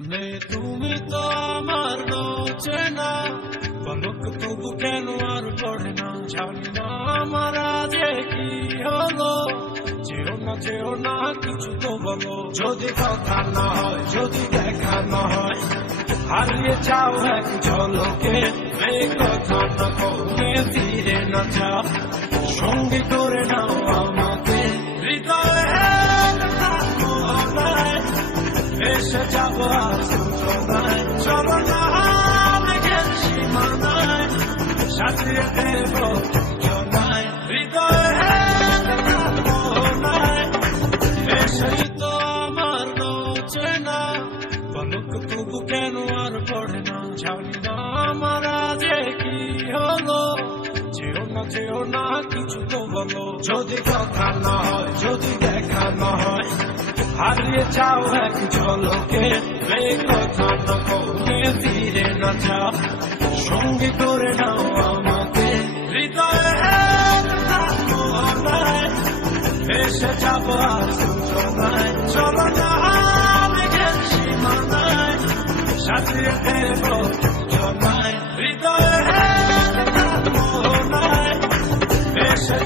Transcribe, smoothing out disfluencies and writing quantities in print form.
নে তুমি তো আমার চেনা পলক তবু কেন আর পড়ে না জানি না আমার আজে কি হলো যেও না কিছু তো বলো যদি কথা না হয় যদি দেখা না হয় হারিয়ে যাও এক ঝলকে এই কথা না কমে ফিরে না যাও সঙ্গে করে নাও আমাকে হৃদয়ে এসে যাবো আলোচনায় চলো না মেঘের সীমানায় সাজিয়ে দেব জনায় হৃদয়ে এসেই তো আমার চেনা পলক তবু কেন আর পড়ে না জানি না আমার আজে কি হলো যেও না কিছু তো বলো যদি কথা না হয় যদি দেখা না হয় হারিয়ে যাও এক ঝলকে এই কথা না কমে ফিরে না যাও সঙ্গে করে নাও আমাকে হৃদয়ে এসে যাবো আলোচনায় চলো না মেঘের সীমানায় সাজিয়ে দেব জনায় হৃদয়ে এসে